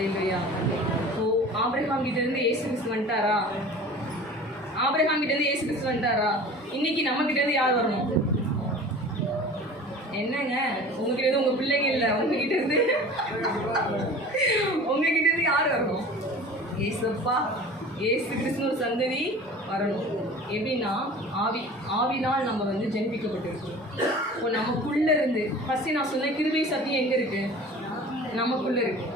ஹல்லேலூயா. So Abraham கிட்ட இருந்து இயேசு கிறிஸ்து வந்துட்டாரா? ஆபிரகாம் கிட்ட இருந்து இயேசு கிறிஸ்து வந்துட்டாரா? இன்னைக்கு நம்ம கிட்ட இருந்து யார் வரணும்? என்னங்க உங்ககிட்ட இருந்து உங்க பிள்ளைங்க இல்லை, உங்ககிட்ட இருந்து யார் வரணும்? ஏசப்பா ஏசு கிறிஸ்து ஒரு சந்ததி வரணும். எப்படின்னா ஆவினால் நம்ம வந்து ஜெனிப்பிக்கப்பட்டிருக்கோம். இப்போ நமக்குள்ள இருந்து ஃபர்ஸ்ட் நான் சொன்ன கிருபை சத்தியம் எங்க இருக்கு? நமக்குள்ள இருக்கு.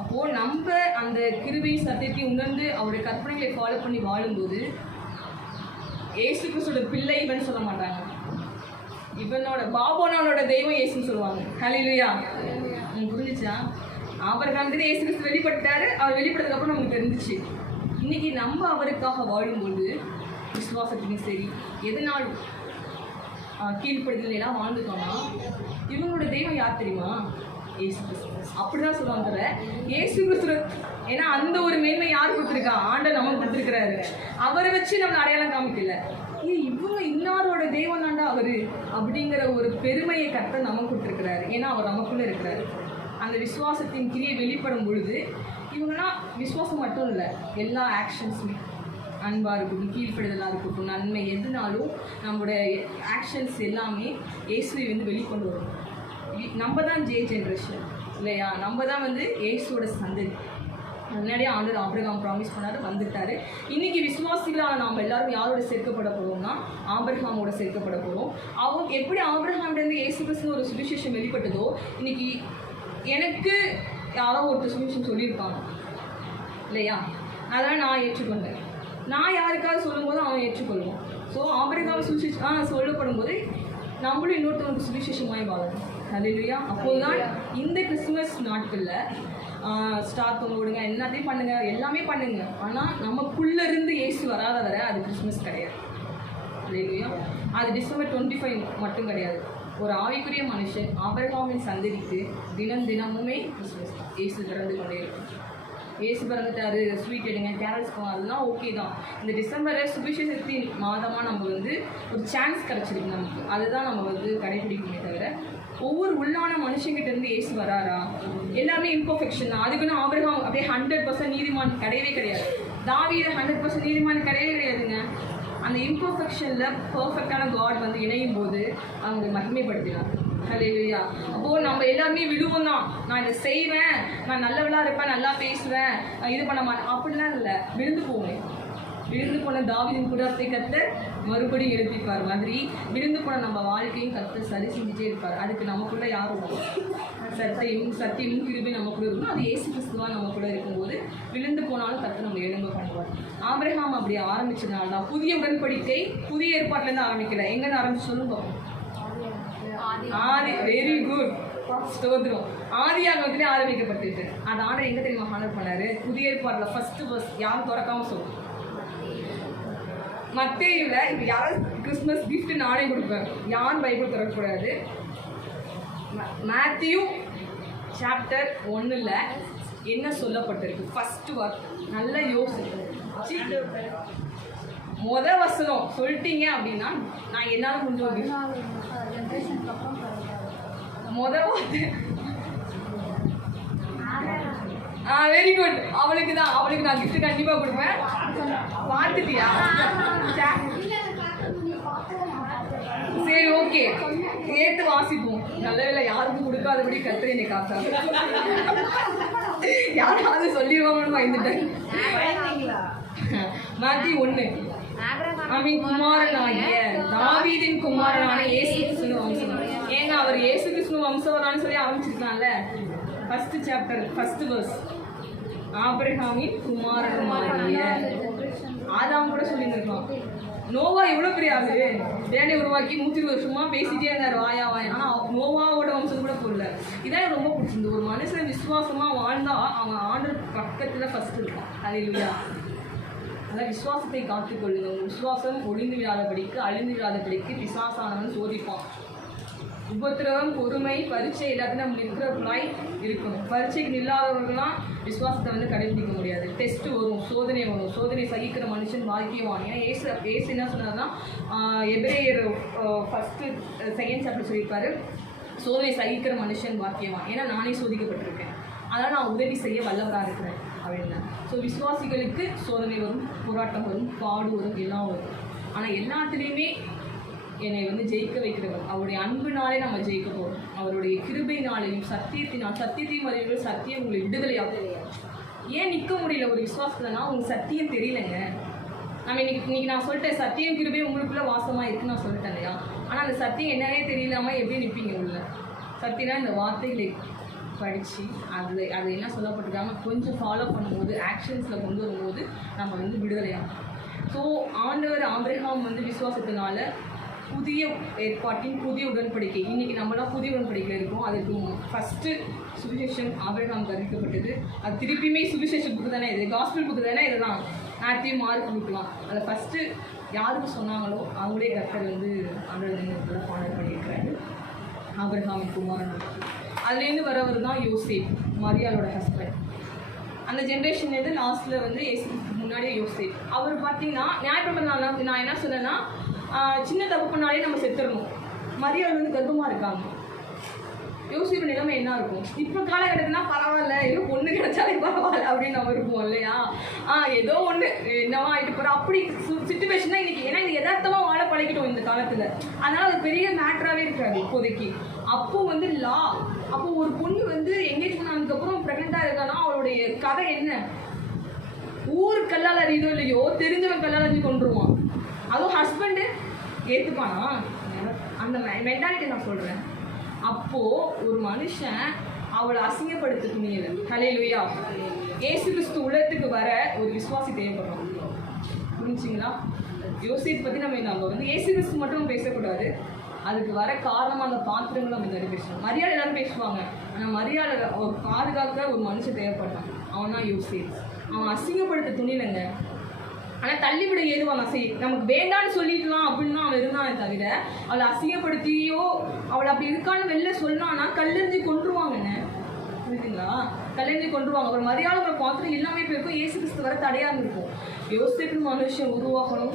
அப்போது நம்ம அந்த கிருபை சத்தியத்தை உணர்ந்து அவருடைய கற்பனைகளை ஃபாலோ பண்ணி வாழும்போது ஏசு கிறிஸ்துவோட பிள்ளை இவன் சொல்ல மாட்டாங்க, இவனோட பாபோனோட தெய்வம் ஏசுன்னு சொல்லுவாங்க. ஹல்லேலூயா. உங்களுக்கு புரிஞ்சிச்சா? ஆபிரகாமுக்கு ஏசு கிறிஸ்து வெளிப்பட்டாரு. அவர் வெளிப்பட்டதுக்கு அப்புறம் நமக்கு தெரிஞ்சிச்சு. இன்னைக்கு நம்ம அவருக்காக வாழும்போது விசுவாசத்துக்கும் சரி எதனாலும் கீழ்ப்படுதல் எல்லாம் வாழ்ந்துட்டோம்னா இவங்களோட தெய்வம் யார் தெரியுமா? ஏசு கிறிஸ்து. அப்படிதான் சொல்லுவாங்க தவிர ஏசு கிறிஸ்து. ஏன்னா அந்த ஒரு மேன்மை யார் கொடுத்துருக்கா? ஆண்டவர் நமக்கு கொடுத்துருக்கிறாரு. அவரை வச்சு நம்ம அடையாளம் காமிக்கல, இவங்க இன்னாரோட தெய்வம் தாண்டா அவரு அப்படிங்கிற ஒரு பெருமையை கர்த்தர் நமக்கு கொடுத்துருக்கிறாரு. ஏன்னா அவர் நமக்குள்ள இருக்கிறாரு. அந்த விசுவாசத்தின் கிரியை வெளிப்படும் பொழுது இவங்கெல்லாம் விசுவாசம் மட்டும் இல்லை, எல்லா ஆக்ஷன்ஸுமே அன்பாக இருக்கட்டும், கீழ்ப்படுதலாக இருக்கட்டும், நன்மை எதுனாலும் நம்மளோட ஆக்ஷன்ஸ் எல்லாமே இயேசுவை வந்து வெளிக்கொண்டு வரும். நம்ம தான் ஜென்ரேஷன் இல்லையா? நம்ம தான் வந்து இயேசுவோட சந்ததி. முன்னாடியே ஆண்டவர் ஆபிரகாம் ப்ராமிஸ் பண்ணாரு, வந்துட்டாரு. இன்னைக்கு விசுவாசிகளான நாம் எல்லாரும் யாரோட சேர்க்கப்பட போகிறோம்னா ஆபிரகாமோட சேர்க்கப்பட போகிறோம். அவங்க எப்படி ஆபிரகாம்லேருந்து இயேசு கிறிஸ்து ஒரு சுவிசேஷம் வெளிப்பட்டதோ இன்னைக்கு எனக்கு யாரோ ஒருத்தர் சுவிசேஷம் சொல்லியிருக்காங்க இல்லையா? அதான் நான் ஏற்றுக்கொண்டேன். நான் யாருக்காவது சொல்லும்போது அவன் ஏற்றுக்கொள்வோம். ஸோ ஆபிரகாம் சுவிசேஷம் சொல்லப்படும் போது நம்மளும் இன்னொருத்தவங்களுக்கு சுவிசேஷமாய் வாழணும். ஹல்லேலூயா. அப்போதுதான் இந்த கிறிஸ்துமஸ் நாட்களில் ஸ்டார் தொங்க விடுங்க, எல்லாத்தையும் பண்ணுங்க, எல்லாமே பண்ணுங்க. ஆனால் நமக்குள்ளே இருந்து இயேசு வராத வரை அது கிறிஸ்துமஸ் கிடையாது. ஹல்லேலூயா. அது டிசம்பர் 25 மட்டும் கிடையாது. ஒரு ஆவிக்குரிய மனுஷன் ஆபிரகாமின் சந்ததிக்கு தினமுமே கிறிஸ்துமஸ் தான். இயேசு பிறந்து கொண்டே இருக்கும். இயேசு பிறந்துட்டாரு, ஸ்வீட் எடுங்க, கேரல்ஸ் போங்க, அதெல்லாம் ஓகே தான். இந்த டிசம்பரை சுவிசேஷத்தின் மாதமாக நம்ம வந்து ஒரு சான்ஸ் கிடச்சிருக்கு நமக்கு. அதுதான் நம்ம வந்து கடைபிடிக்கணுமே தவிர ஒவ்வொரு உள்ளான மனுஷங்கிட்ட இருந்து இயேசு வராரா? எல்லாமே இம்பர்ஃபெக்ஷன் தான். அதுக்குன்னு ஆபிரகாம் அப்படியே 100% நீதிமான் கிடையவே கிடையாது. தாவீது 100% நீதிமான் கிடையவே கிடையாதுங்க. அந்த இம்பர்ஃபெக்ஷனில் பர்ஃபெக்டான காட் வந்து இணையும் போது அவங்க மகிமைப்படுத்தினாங்க. ஹல்லேலூயா. அப்போது நம்ம எல்லாருமே விழுவோம் தான். நான் இதை செய்வேன், நான் நல்லவளாக இருப்பேன், நல்லா பேசுவேன், இது பண்ண மாட்டேன் அப்படிலாம் இல்லை. விழுந்து போவேன். விழுந்து போன தாவீதின் குடாரத்தை கர்த்தர் மறுபடியும் எழுப்பிப்பார் மாதிரி விழுந்து போன நம்ம வாழ்க்கையும் கர்த்தர் சரி செஞ்சுட்டே இருப்பார். அதுக்கு நமக்குள்ளே யாரும் சத்தியமும் கிருபையும் நமக்குள்ளே இருக்கணும். அது இயேசு கிறிஸ்துவா நமக்குள்ளே இருக்கும்போது விழுந்து போனாலும் கர்த்தர் நம்ம எழும்ப பண்ணுவார். ஆபிரகாம் அப்படி ஆரம்பிச்சதுனால தான் புதிய உடன்படிக்கை புதிய ஏற்பாட்டிலேருந்து ஆரம்பிக்கல. எங்கேருந்து ஆரம்பிச்சு சொல்லுங்க. ஆதி. Very good. ஸ்தோத்திரம். ஆதியாகமத்திலே ஆரம்பிக்கப்பட்டிருக்கு. அது ஆண்டவர் எங்கே தெரியுமா ஹானர் பண்ணாரு? புதிய ஏற்பாட்டில் ஃபர்ஸ்ட் வர்ஸ் யாரும் திறக்காம சொல்லுவோம். மத்தேயுல இப்போ யாரும் கிறிஸ்மஸ் கிஃப்ட் நானே கொடுப்பேன், யாரும் பைபிள் திறக்கக்கூடாது. மேத்யூ சாப்டர் 1ல் என்ன சொல்லப்பட்டிருக்கு? ஃபர்ஸ்ட் வார்ட் நல்லா யோசிச்சு வசனம் சொல்லிட்டீங்க அப்படின்னா நான் என்னால் முடிஞ்ச வார்த்தை வெரி குட். அவளுக்கு நான் கிஃப்ட் கண்டிப்பாக கொடுப்பேன். பார்த்துட்டியா? சரி, ஓகே, கேட்டு வாசிப்போம். நல்ல வேலை யாருக்கும் கொடுக்காதபடி கர்த்தர் என்னை காத்தாரு. யாராவது சொல்லிடுவாங்கன்னு பயந்துட்டேன். மேத்யூ 1 குமாரனாகிய தாவீதின் குமாரனான இயேசு கிறிஸ்து வம்சம். ஏங்க அவர் இயேசு கிறிஸ்து வம்சவரான்னு சொல்லி ஆரம்பிச்சிருக்காங்கல்ல. ஃபர்ஸ்ட் சாப்டர் ஃபர்ஸ்ட் வர்ஸ் ஆபிரகாமின் குமாரனாகிய ஆதாம் கூட சொல்லியிருந்திருக்கான். நோவா எவ்வளோ பெரிய ஆளு, தேடி உருவாக்கி 120 வருஷமா பேசிட்டே இருந்தார் வாயா. ஆனால் நோவாவோட வம்சம் கூட போடல. இதான் ரொம்ப பிடிச்சிருந்து. ஒரு மனுஷன் விசுவாசமாக வாழ்ந்தா அவன் ஆண்டவர் பக்கத்தில் ஃபர்ஸ்ட் இருக்கான். ஹல்லேலூயா. அதான் விசுவாசத்தை காத்துக்கொள்ளுங்க. உங்கள் விசுவாசம் ஒளிந்து விடாதபடிக்கு அழிந்து விடாதபடிக்கு பிசாசானவன் சோதிப்பான். உபத்திரவம், பொறுமை, பரீட்சை எல்லாத்தையும் நம்ம இருக்கிறவர்களாய் இருக்கணும். பரீட்சைக்கு நில்லாதவர்கள்லாம் விசுவாசத்தை வந்து கடைபிடிக்க முடியாது. டெஸ்ட் வரும், சோதனை வரும். சோதனை சகிக்கிற மனுஷன் வாழ்க்கையவான். ஏன்னா ஏசு என்ன சொன்னார்னா எபிரேயர் 1 2 சாப்டர் சொல்லியிருப்பாரு, சோதனை சகிக்கிற மனுஷன் பாக்கியவான். ஏன்னா நானே சோதிக்கப்பட்டிருக்கேன். அதனால் நான் உதவி செய்ய வல்லவராக இருக்கிறேன் அப்படின்னா. ஸோ விசுவாசிகளுக்கு சோதனை வரும், போராட்டம் வரும், பாடு வரும், எல்லாம் வரும். ஆனால் எல்லாத்துலேயுமே என்னை வந்து ஜெயிக்க வைக்கிறவர் அவருடைய அன்புனாலே நம்ம ஜெயிக்க போகிறோம். அவருடைய கிருபையினாலேயும் சத்தியத்தையும் அறிவு சத்தியம் உங்களை விடுதலையாகும். ஏன் நிற்க முடியல ஒரு விசுவாசத்துலனா உங்களுக்கு சத்தியம் தெரியலைங்க. நம்ம இன்னைக்கு நான் சொல்லிட்டேன் சத்தியம் கிருபை உங்களுக்குள்ளே வாசமாக இருக்குன்னு நான் சொல்லிட்டேன் இல்லையா. ஆனால் அந்த சத்தியம் என்னன்னே தெரியலாமல் எப்படி நிற்பீங்க உள்ள? சத்தியம்னா இந்த வார்த்தைகளை படித்து அது என்ன சொல்லப்பட்டிருக்காங்க கொஞ்சம் ஃபாலோ பண்ணும்போது ஆக்ஷன்ஸில் கொண்டு வரும்போது நம்ம வந்து விடுதலையாகும். ஸோ ஆண்டவர் ஆபிரகாம் வந்து விசுவாசத்தினால புதிய ஏற்பாட்டின் புதிய உடன்படிக்கை, இன்றைக்கி நம்மளாம் புதிய உடன்படிக்கை இருக்கோம். அதுக்கு ஃபஸ்ட்டு சுவிசேஷம் ஆபிரகாம் அறிவிக்கப்பட்டது. அது திருப்பியுமே சுவிசேஷன் புக்கு தானே, இது காஸ்பிள் புக்கு தானே, இதெல்லாம் மேத்யூ மார்க் புக்குலாம். அதை ஃபஸ்ட்டு யாருக்கு சொன்னாங்களோ அவங்களே கர்த்தர் வந்து ஆண்டவர் பாடல் பண்ணியிருக்கிறாரு. ஆபிரகாமின் குமாரன் அதுலேருந்து வரவர் தான் யோசேப், மரியாளோட ஹஸ்பண்ட். அந்த ஜென்ரேஷன் எது லாஸ்ட்டில் வந்து முன்னாடியே யோசேப். அவர் பார்த்தீங்கன்னா ஞாயிற்றுக்கிழமை நான் என்ன சொன்னேன்னா சின்ன தப்பு பண்ணாலே நம்ம செத்துடணும். மரியாள் வந்து கர்ப்பமாக இருக்காங்க. யோசிப்பு நிலைமை என்ன இருக்கும்? இப்போ காலகட்டத்துனா பரவாயில்ல, ஏதோ பொண்ணு கிடைச்சாலே பரவாயில்ல அப்படின்னு நம்ம இருப்போம் இல்லையா. ஏதோ ஒன்று என்னவா ஆகிட்டு போகிறோம் அப்படி சுச்சுவேஷன் தான் இன்றைக்கி. ஏன்னா இது யதார்த்தமாக வாழ பழகிட்டோம் இந்த காலத்தில். அதனால் அது பெரிய மேட்டராகவே இருக்காது இப்போதைக்கு. அப்போது வந்து அப்போது ஒரு பொண்ணு வந்து எங்கேஜ்மெண்ட் ஆனதுக்கப்புறம் ப்ரெக்னெண்ட்டாக இருக்கான்னா அவளுடைய கதை என்ன? ஊர் கல்லால் அறியுதோ இல்லையோ தெரிஞ்சவன் கல்லால் அறிஞ்சு கொண்டுருவான். அதுவும் ஹஸ்பண்டு ஏற்றுப்பானா? அந்த மென்டாலிட்டி நான் சொல்கிறேன். அப்போது ஒரு மனுஷன் அவளை அசிங்கப்படுத்த துணியலை. ஹல்லேலூயா. இயேசு கிறிஸ்து உலகத்துக்கு வர ஒரு விசுவாசி தேவைப்படுறோம். புரிஞ்சுங்களா? யோசேப் பற்றி நம்ம வந்து இயேசு கிறிஸ்து மட்டும் பேசக்கூடாது. அதுக்கு வர காரணமாக அந்த பாத்திரங்களும் நம்ம நிறைய பேசுவோம். மரியாதை எல்லாரும் பேசுவாங்க. ஆனால் மரியாதை ஒரு பாதுகாக்க ஒரு மனுஷன் தேவைப்பட்டான். அவன் தான் யோசேப். அவன் அசிங்கப்படுத்த துணியிலங்க. ஆனால் தள்ளிவிட ஏதுவாங்க. சரி நமக்கு வேண்டான்னு சொல்லிடலாம் அப்படின்னு அவன் இருந்தானே தவிர அவளை அசிங்கப்படுத்தியோ அவளை அப்படி இருக்கான்னு வெளில சொன்னான்னா கல்லெறிஞ்சு கொண்டுருவாங்கண்ணே. புரியுதுங்களா? கல்லெறிஞ்சு கொண்டுருவாங்க. அப்புறம் மரியாதை பாத்திரம் எல்லாமே போயிருக்கும். இயேசு கிறிஸ்து வர தடையாக இருக்கும். யோசேப்பின் மனுஷன் உருவாக்கணும்,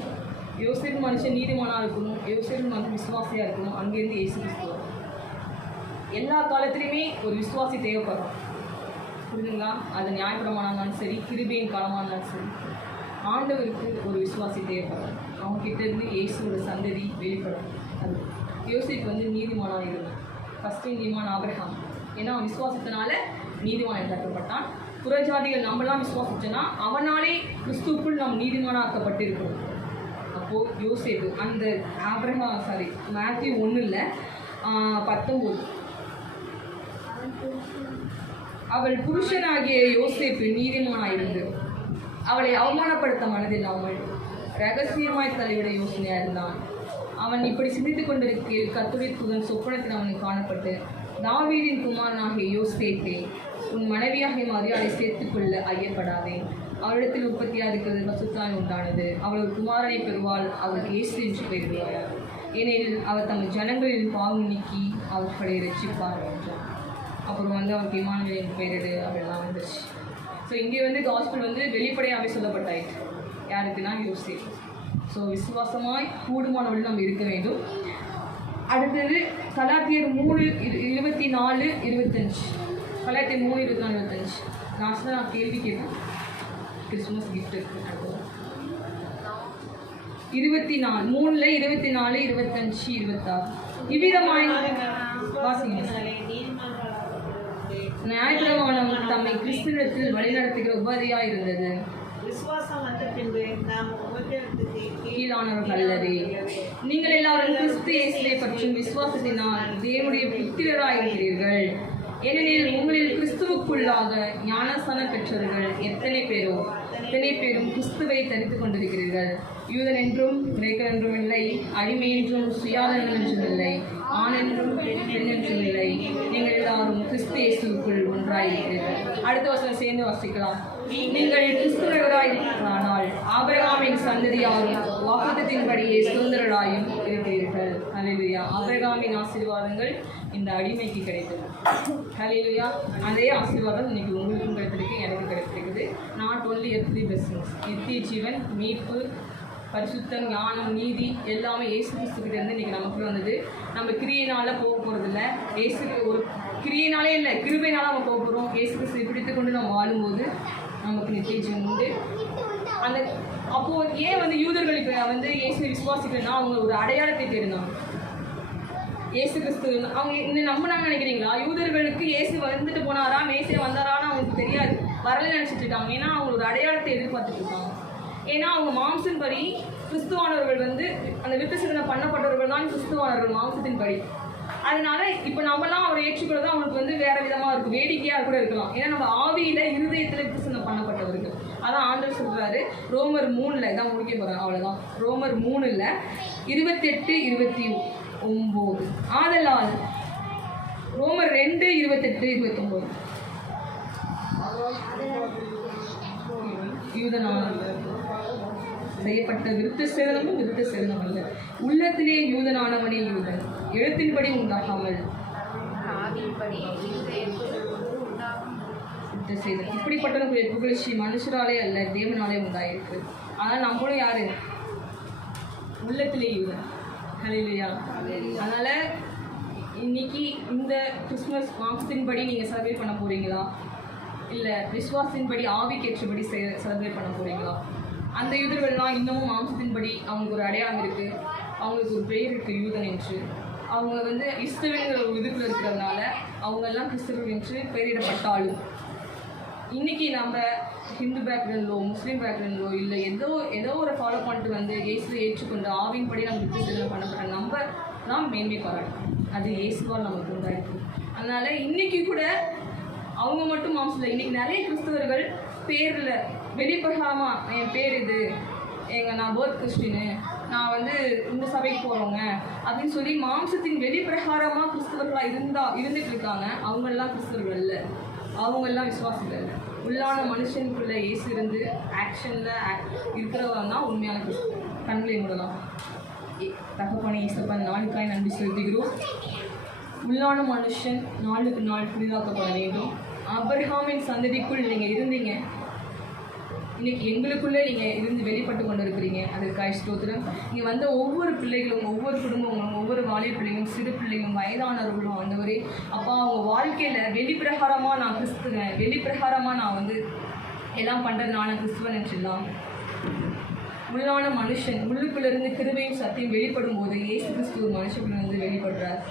யோசேப்பின் மனுஷன் நீதிமானாக இருக்கணும், யோசேப்பின் மனுஷன் விசுவாசியாக இருக்கணும். அங்கேருந்து இயேசு கிறிஸ்து வரும். எல்லா காலத்துலேயுமே ஒரு விசுவாசி தேவைப்படும். புரியுதுங்களா? அது நியாயப்பிரமாணமாக இருந்தாலும் சரி, கிருபையின் காலமாக இருந்தாலும் சரி, ஆண்டவருக்கு ஒரு விசுவாசி தேவைப்படும். அவங்க கிட்டேருந்து இயேசுவோட சந்ததி வெளிப்படும். அது யோசேப்பு வந்து நீதிமானாக இருந்தான். ஃபஸ்ட்டு நீதிமான் ஆபிரகாம். ஏன்னா அவன் விசுவாசத்தினால நீதிமான் கட்டப்பட்டான். புறஜாதிகள் நம்மளாம் விசுவாசிச்சோன்னா அவனாலே கிறிஸ்துவுக்குள் நாம் நீதிமானாக்கப்பட்டிருக்கிறோம். அப்போது யோசேப்பு அந்த மேத்யூ 1:19 அவள் புருஷனாகிய யோசேப்பு நீதிமானாயிருந்து அவளை அவமானப்படுத்த மனதில்லாமல் ரகசியமாய் தலைவிட யோசனையாக இருந்தான். அவன் இப்படி சிந்தித்துக் கொண்டிருக்கையில் கர்த்தருடைய தூதன் சொப்பனத்தில் அவனுக்கு காணப்பட்டு, தாவீதின் குமாரனாகிய யோசேப்பே, உன் மனைவியாகிய மரியாதை சேர்த்துக்கொள்ள ஐயப்படாதே. அவளிடத்தில் உற்பத்தியாக இருக்கிறது பசுத்தாய் உண்டானது. அவள் ஒரு குமாரனை பெறுவாள். அவளுக்கு இயேசு என்று பெயரிடுவார். ஏனெனில் அவர் தங்கள் ஜனங்களின் பாவம் நீக்கி அவர்களை ரட்சிப்பார் என்றார். அப்புறம் வந்து அவனுக்கு இம்மானுவேல் பெயரிடு அப்படிலாம் வந்துருச்சு. ஸோ இங்கே வந்து காஸ்பிள் வந்து வெளிப்படையாகவே சொல்லப்பட்டாயிற்று. யாருக்குன்னா யோசேப். ஸோ விசுவாசமாய் கூடுமானவர்கள் நம்ம இருக்க வேண்டும். அடுத்தது கலாத்தியர் 3:24-25. கலாத்தியர் 3:24-25. லாஸ்ட்டில் நான் கேள்வி கேட்பேன். கிறிஸ்மஸ் கிஃப்ட் இருக்குது. 3:24-25-26 இவ்விதமாய் வாசிங்க. நியாயப்பிரமாணம் தம்மை கிறிஸ்துவிடத்தில் வழிநடத்துகிற உபாதியாய் இருந்தது. கீழானவர்கள் அல்லவே. நீங்கள் எல்லாரும் கிறிஸ்து இயேசுவை பற்றும் விசுவாசத்தினால் தேவனுடைய புத்திரராய் இருக்கிறீர்கள். ஏனெனில் உங்களில் கிறிஸ்துவுக்குள்ளாக ஞானஸ்நானம் பெற்றவர்கள் எத்தனை பேரும் கிறிஸ்துவை தரித்துக் கொண்டிருக்கிறீர்கள். யூதன் என்றும் கிரேக்கர் என்றும் இல்லை, அடிமை என்றும் சுயாதீனம் என்றும் இல்லை, ஆண் என்றும் பெண் என்றும் இல்லை, நீங்கள் எல்லாரும் கிறிஸ்து இயேசுவுக்குள் ஒன்றாயிருக்கிறீர்கள். அடுத்த வசனம் சேர்ந்து வாசிக்கலாம். நீங்கள் கிறிஸ்துவராயிருக்கிறானால் ஆபிரகாமின் சந்ததியாரும் வாக்குத்தத்தின்படியே சுதந்திரராயும் இருக்கிறீர்கள். ஹல்லேலூயா. ஆபிரகாமின் ஆசீர்வாதங்கள் இந்த அடிமைக்கு கிடைத்தது. ஹல்லேலூயா. அதே ஆசீர்வாதம் இன்னைக்கு உங்களுக்கும் கிடைத்திருக்கு, எனக்கு கிடைத்திருக்குது. நாட் ஒன்லி எர்த்லி பிளெஸிங்ஸ், நித்திய ஜீவன், மீட்பு, பரிசுத்தம், ஞானம், நீதி எல்லாமே இயேசு கிறிஸ்துக்கிட்ட இருந்து இன்றைக்கி நமக்கு வந்தது. நம்ம கிரியையினால் போக போகிறதில்ல. இயேசுக்கு ஒரு கிரியைனாலே இல்லை, கிருபையினால நம்ம போக போகிறோம். இயேசு கிறிஸ்துவை பிடித்து கொண்டு நம்ம வாழும்போது நமக்கு நித்திய ஜீவன் உண்டு. அந்த அப்போது ஏன் வந்து யூதர்கள் இப்போ வந்து இயேசுவை விசுவாசிக்கலன்னா அவங்க ஒரு அடையாளத்தை தேடினாங்க. இயேசு கிறிஸ்து அவங்க இன்னும் நம்பினாங்கன்னு நினைக்கிறீங்களா? யூதர்களுக்கு இயேசு வந்துட்டு போனாரா, மேசியா வந்தாரான்னு அவங்களுக்கு தெரியாது, வரல நினச்சிட்டு இருக்காங்க. ஏன்னா அவங்க ஒரு அடையாளத்தை எதிர்பார்த்துட்டு இருக்காங்க. ஏன்னா அவங்க மாம்சத்தின் படி கிறிஸ்துவானவர்கள் வந்து அந்த விருத்தசேதனை பண்ணப்பட்டவர்கள் தான் கிறிஸ்துவானவர்கள் மாம்சத்தின் படி. அதனால இப்போ நம்மலாம் அவரை ஏற்றுக்கிறது அவங்களுக்கு வந்து வேற விதமாக இருக்கும், வேடிக்கையாக கூட இருக்கலாம். ஏன்னா நம்ம ஆவியில் இருதயத்தில் விருத்தசேதனை பண்ணப்பட்டவர்கள். அதான் ஆண்டவர் சொல்றாரு ரோமர் 3 இதான் முடிக்க போகிறேன், அவ்வளோதான். ரோமர் 3 28-29. ஆதலால் ரோமர் 2:28-29. யூதனான செய்யப்பட்ட விருத்த சேதனமும் விருத்த சேதனம் அல்ல, உள்ளத்திலே யூதனானவனே யூதன், எழுத்தின்படி உண்டாகாமல் செய்தன். இப்படிப்பட்ட புகழ்ச்சி மனுஷராலே அல்ல தேவனாலே உண்டாயிருக்கு. ஆனால் நம்மளும் யாரு? உள்ளத்திலே யூதன். ஹல்லேலூயா. அதனால இன்னைக்கு இந்த கிறிஸ்மஸ் மாம்சத்தின்படி நீங்கள் செலிப்ரேட் பண்ண போறீங்களா, இல்லை விசுவாசத்தின்படி ஆவிக்கேற்றபடி செலிப்ரேட் பண்ண போறீங்களா? அந்த யூதர்கள்லாம் இன்னமும் மாம்சத்தின்படி அவங்களுக்கு ஒரு அடையாளம் இருக்குது, அவங்களுக்கு ஒரு பெயர் இருக்குது யூதன் என்று. அவங்க வந்து இஸ்ரவேலுங்கிற ஒரு இதுக்குள்ள இருக்கிறதுனால அவங்கெல்லாம் கிறிஸ்தவர்கள் என்று பெயரிடப்பட்டாலும் இன்னைக்கு நம்ம ஹிந்து பேக்ரவுண்ட்லோ முஸ்லீம் பேக்ரவுண்ட்லோ இல்லை ஏதோ ஒரு ஃபாலோ பண்ணிட்டு வந்து இயேசுவை ஏற்றுக்கொண்டு ஆவின்படி நம்ம விருத்தசேதனை பண்ணப்பட்ட நம்ம தான் மேன்மை பாராட்டணும். அது இயேசுவால் நமக்கு உண்டாயிருக்கு. அதனால இன்னைக்கு கூட அவங்க மட்டும் மாம்சத்தில் இன்னைக்கு நிறைய கிறிஸ்தவர்கள் பேரில் வெளிப்பிரகாரமாக என் பேர் இது, நான் பேர்த் கிறிஸ்டின்னு, நான் வந்து இந்த சபைக்கு போகிறவங்க அப்படின்னு சொல்லி மாம்சத்தின் வெளிப்பிரகாரமாக கிறிஸ்தவர்களாக இருந்துட்டு இருக்காங்க. அவங்களெல்லாம் கிறிஸ்தவர்கள் இல்லை, அவங்கெல்லாம் விசுவாசிகள் இல்லை. உள்ளான மனுஷனுக்குள்ள இயேசு இருந்து ஆக்ஷனில் இருக்கிறவங்க தான் உண்மையான கிறிஸ்தவம். கண்களை மூடலாம். தகப்பனை இயேசப்பன் நாளுக்காய் நன்றி செலுத்துகிறோம். உள்ளான மனுஷன் நாளுக்கு நாள் புதிதாக்கப்பட வேண்டும். ஆபிரகாமின் சந்ததிக்குள் நீங்கள் இருந்தீங்க, இன்னைக்கு எங்களுக்குள்ளே நீங்கள் இருந்து வெளிப்பட்டு கொண்டு இருக்கிறீங்க. அதற்காக ஸ்தோத்திரம். இங்கே வந்த ஒவ்வொரு பிள்ளைகளும், ஒவ்வொரு குடும்பங்களும், ஒவ்வொரு வாலிப பிள்ளைகளும், சிறு பிள்ளைகளும், வயதானவர்களும் ஆண்டவரே அப்பா அவங்க வாழ்க்கையில் வெளிப்பிரகாரமாக நான் கிறிஸ்துவன், வெளிப்பிரகாரமாக நான் வந்து எல்லாம் பண்ணுறதுனால கிறிஸ்துவன் என்றெல்லாம் உள்ளான மனுஷன் உள்ளுக்குள்ளேருந்து கிருபையும் சத்தியம் வெளிப்படும் போது இயேசு கிறிஸ்து ஒரு மனுஷக்குள்ள இருந்து வெளிப்படுறார்.